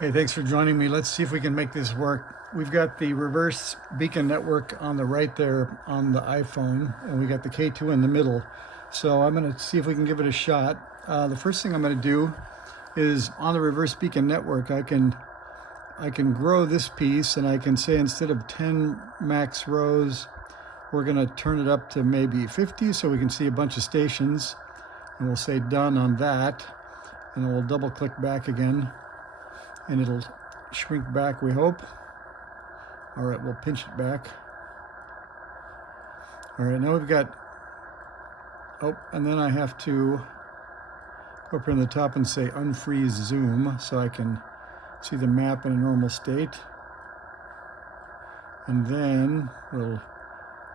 Hey, thanks for joining me. Let's see if we can make this work. We've got the reverse beacon network on the right there on the iPhone, and we got the K2 in the middle. So I'm going to see if we can give it a shot. The first thing I'm going to do is on the reverse beacon network, I can grow this piece, and I can say instead of 10 max rows, we're going to turn it up to maybe 50 so we can see a bunch of stations. And we'll say done on that, and then we'll double click back again. And it'll shrink back, we hope. All right, we'll pinch it back. All right, now we've got, and then I have to go up here in the top and say unfreeze zoom so I can see the map in a normal state. And then we'll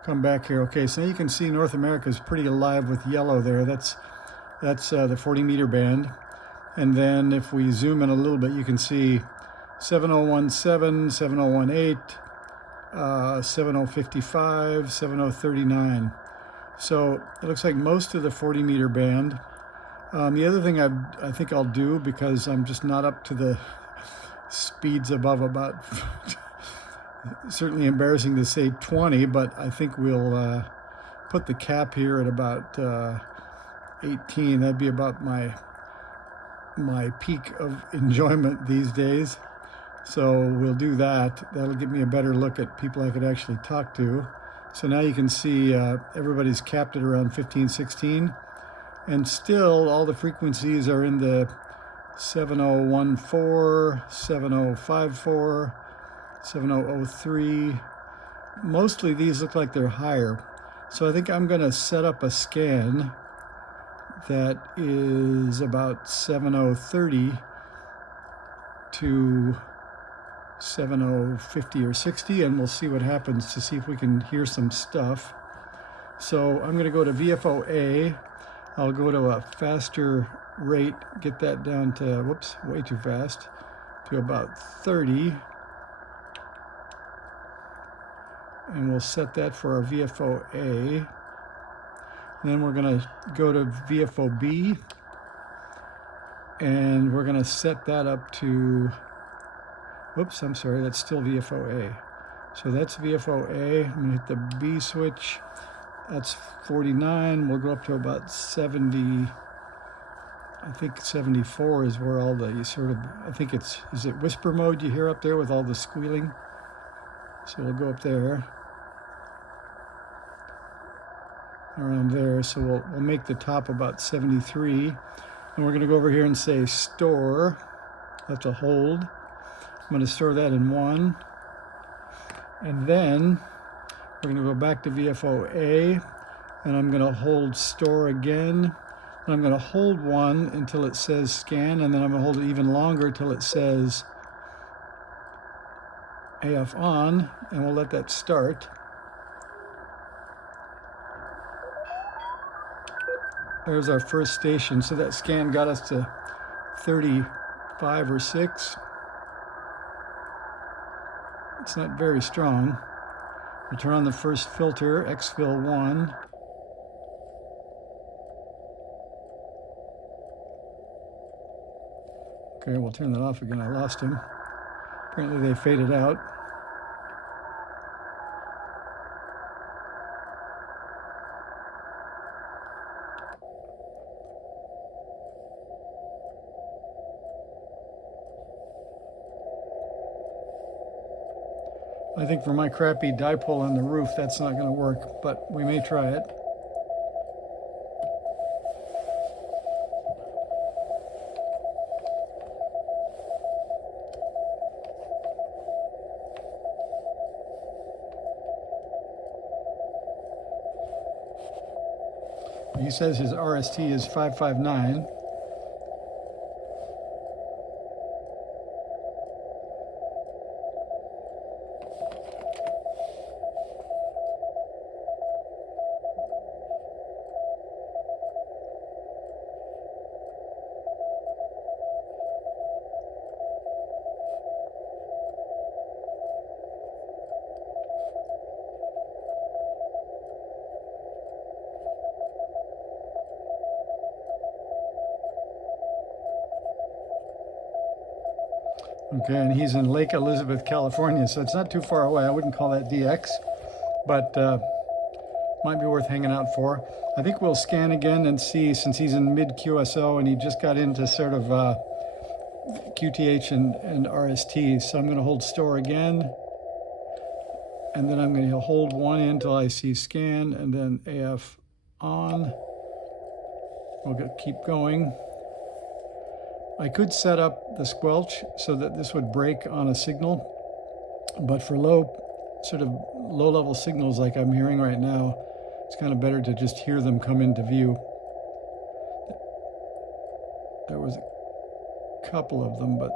come back here. Okay, so now you can see North America is pretty alive with yellow there. That's the 40 meter band. And then if we zoom in a little bit, you can see 7017, 7018, 7055, 7039. So it looks like most of the 40 meter band. The other thing I think I'll do, because I'm just not up to the speeds above about, certainly embarrassing to say 20, but I think we'll put the cap here at about 18. That'd be about my peak of enjoyment these days. So we'll do that. That'll give me a better look at people I could actually talk to. So now you can see everybody's capped at around 15, 16. And still all the frequencies are in the 7014, 7054, 7003. Mostly these look like they're higher. So I think I'm going to set up a scan that is about 7030 to 7050 or 60, and we'll see what happens to see if we can hear some stuff. So I'm going to go to VFOA. I'll go to a faster rate, get that down to, whoops, way too fast, to about 30. And we'll set that for our VFOA. Then we're going to go to VFOB, and we're going to set that up to, whoops, I'm sorry, that's still VFOA. So that's VFOA. I'm going to hit the B switch. That's 49. We'll go up to about 70. I think 74 is where all the sort of, I think is it whisper mode you hear up there with all the squealing? So we'll go up there. Around there, so we'll make the top about 73, and we're going to go over here and say store. That's a hold. I'm going to store that in 1, and then we're going to go back to VFOA, and I'm going to hold store again, and I'm going to hold 1 until it says scan, and then I'm going to hold it even longer till it says AF on, and we'll let that start. There's our first station. So that scan got us to 35 or 6. It's not very strong. We'll turn on the first filter, exfil 1. Okay, we'll turn that off again. I lost him. Apparently they faded out. I think for my crappy dipole on the roof, that's not going to work, but we may try it. He says his RST is 559. Okay, and he's in Lake Elizabeth, California, so it's not too far away. I wouldn't call that DX, but might be worth hanging out for. I think we'll scan again and see, since he's in mid QSO and he just got into sort of QTH and RST. So I'm going to hold store again, and then I'm going to hold one until I see scan, and then AF on. We'll keep going. I could set up the squelch so that this would break on a signal, but for sort of low level signals like I'm hearing right now, it's kind of better to just hear them come into view. There was a couple of them, but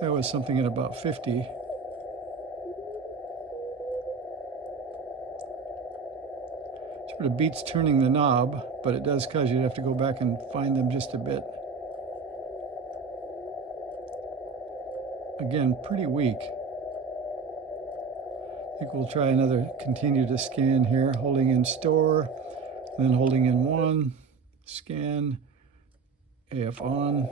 there was something at about 50. Sort of beats turning the knob, but it does cause you'd have to go back and find them just a bit. Again, pretty weak. I think we'll try continue to scan here, holding in store, then holding in one, scan, AF on.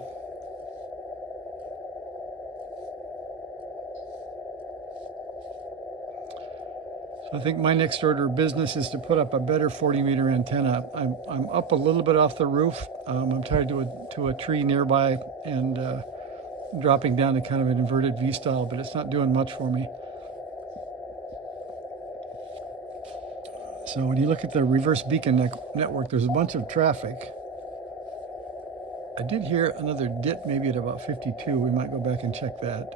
So I think my next order of business is to put up a better 40-meter antenna. I'm up a little bit off the roof. I'm tied to a tree nearby and dropping down to kind of an inverted V style, but it's not doing much for me. So when you look at the reverse beacon network, there's a bunch of traffic. I did hear another dit maybe at about 52. We might go back and check that.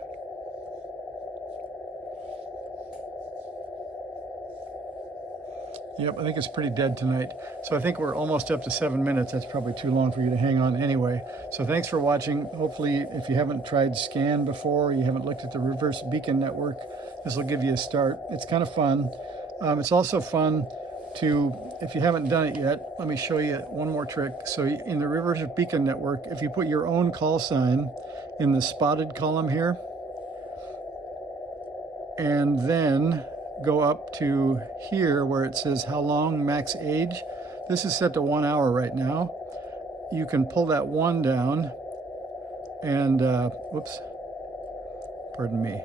Yep, I think it's pretty dead tonight. So I think we're almost up to 7 minutes. That's probably too long for you to hang on anyway. So thanks for watching. Hopefully, if you haven't tried scan before, you haven't looked at the reverse beacon network, this will give you a start. It's kind of fun. It's also fun to, if you haven't done it yet, let me show you one more trick. So in the reverse beacon network, if you put your own call sign in the spotted column here, and then go up to here where it says how long max age. This is set to 1 hour right now. You can pull that one down and, whoops, pardon me.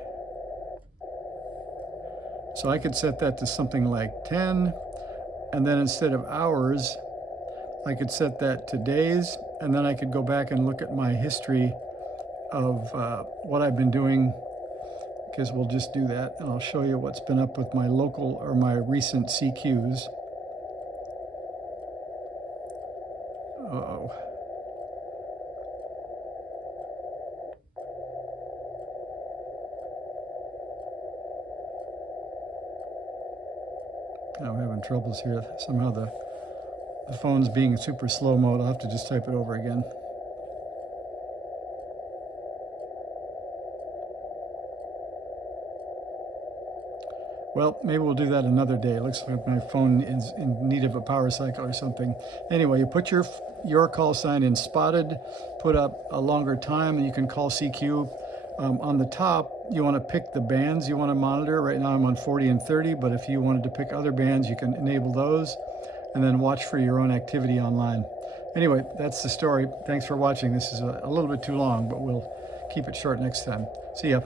So I could set that to something like 10, and then instead of hours, I could set that to days, and then I could go back and look at my history of what I've been doing. Because we'll just do that, and I'll show you what's been up with my local or my recent CQs. Uh-oh. Now I'm having troubles here. Somehow the phone's being in super slow mode. I'll have to just type it over again. Well, maybe we'll do that another day. It looks like my phone is in need of a power cycle or something. Anyway, you put your call sign in spotted, put up a longer time, and you can call CQ. On the top, you want to pick the bands you want to monitor. Right now I'm on 40 and 30, but if you wanted to pick other bands, you can enable those, and then watch for your own activity online. Anyway, that's the story. Thanks for watching. This is a little bit too long, but we'll keep it short next time. See ya.